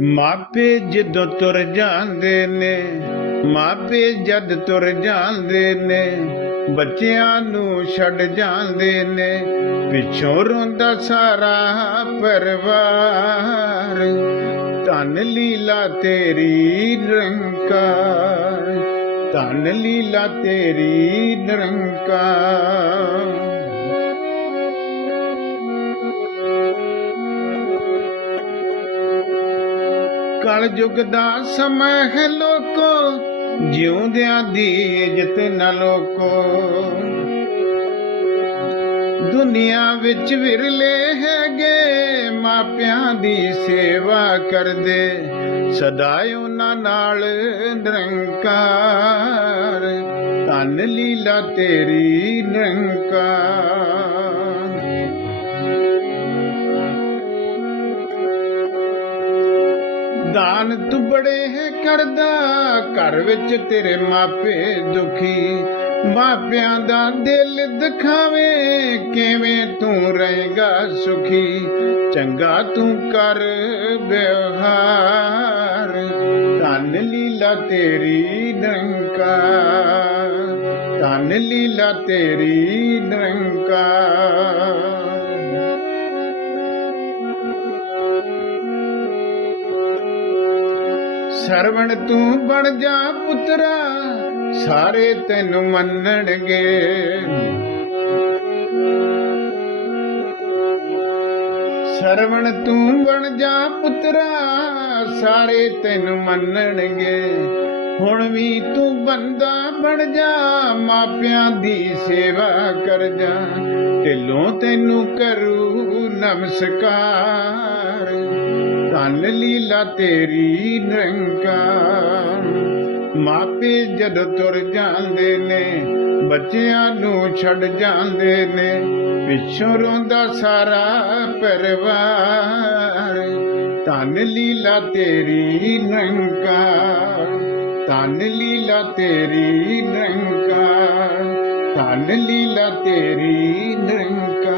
ਮਾਪੇ ਜਦੋਂ ਤੁਰ ਜਾਂਦੇ ਨੇ, ਮਾਪੇ ਜਦ ਤੁਰ ਜਾਂਦੇ ਨੇ, ਬੱਚਿਆਂ ਨੂੰ ਛੱਡ ਜਾਂਦੇ ਨੇ, ਪਿੱਛੋਂ ਰੋਂਦਾ ਸਾਰਾ ਪਰਿਵਾਰ। ਧਨ ਲੀਲਾ ਤੇਰੀ ਨਿਰੰਕਾਰ, ਧਨ ਲੀਲਾ ਤੇਰੀ ਨਿਰੰਕਾਰ। ਕਲ ਯੁਗ ਦਾ ਸਮਾਂ ਹੈ ਲੋਕੋ, ਜਿਉਂਦਿਆਂ ਦੀ ਇੱਜ਼ਤ ਨਾ ਲੋਕੋ। ਦੁਨੀਆ ਵਿੱਚ ਵਿਰਲੇ ਹੈਗੇ, ਮਾਪਿਆਂ ਦੀ ਸੇਵਾ ਕਰਦੇ ਸਦਾ ਉਹਨਾਂ ਨਾਲ ਨਿਰੰਕਾਰ। ਧੰਨ ਲੀਲਾ ਤੇਰੀ ਨਿਰੰਕਾਰ। ਦਾਨ ਤੂੰ ਬੜੇ ਹੈ ਕਰਦਾ, ਘਰ ਵਿੱਚ ਤੇਰੇ ਮਾਪੇ ਦੁਖੀ। ਮਾਪਿਆਂ ਦਾ ਦਿਲ ਦਿਖਾਵੇ, ਕਿਵੇਂ ਤੂੰ ਰਹੇਗਾ ਸੁਖੀ। ਚੰਗਾ ਤੂੰ ਕਰ ਵਿਵਹਾਰ, ਧੰਨ ਲੀਲਾ ਤੇਰੀ ਨਿਰੰਕਾਰ। ਧੰਨ ਲੀਲਾ ਤੇਰੀ ਨਿਰੰਕਾਰ। ਸਰਵਣ ਤੂੰ ਬਣ ਜਾ ਪੁੱਤਰਾ, ਸਾਰੇ ਤੈਨੂੰ ਮੰਨਣਗੇ। ਸਰਵਣ ਤੂੰ ਬਣ ਜਾ ਪੁੱਤਰਾ, ਸਾਰੇ ਤੈਨੂੰ ਮੰਨਣਗੇ। ਹੁਣ ਵੀ ਤੂੰ ਬੰਦਾ ਬਣ ਜਾ, ਮਾਪਿਆਂ ਦੀ ਸੇਵਾ ਕਰ ਜਾ। ਢਿੱਲੋਂ ਤੈਨੂੰ ਕਰੂ ਨਮਸਕਾਰ। ਧੰਨ ਲੀਲਾ ਤੇਰੀ ਨਿਰੰਕਾਰ। ਮਾਪੇ ਜਦ ਤੁਰ ਜਾਂਦੇ ਨੇ, ਬੱਚਿਆਂ ਨੂੰ ਛੱਡ ਜਾਂਦੇ ਨੇ, ਪਿੱਛੋਂ ਰੋਂਦਾ ਸਾਰਾ ਪਰਿਵਾਰ। ਧੰਨ ਲੀਲਾ ਤੇਰੀ ਨਿਰੰਕਾਰ, ਧੰਨ ਲੀਲਾ ਤੇਰੀ ਨਿਰੰਕਾਰ, ਧੰਨ ਲੀਲਾ ਤੇਰੀ ਨਿਰੰਕਾਰ।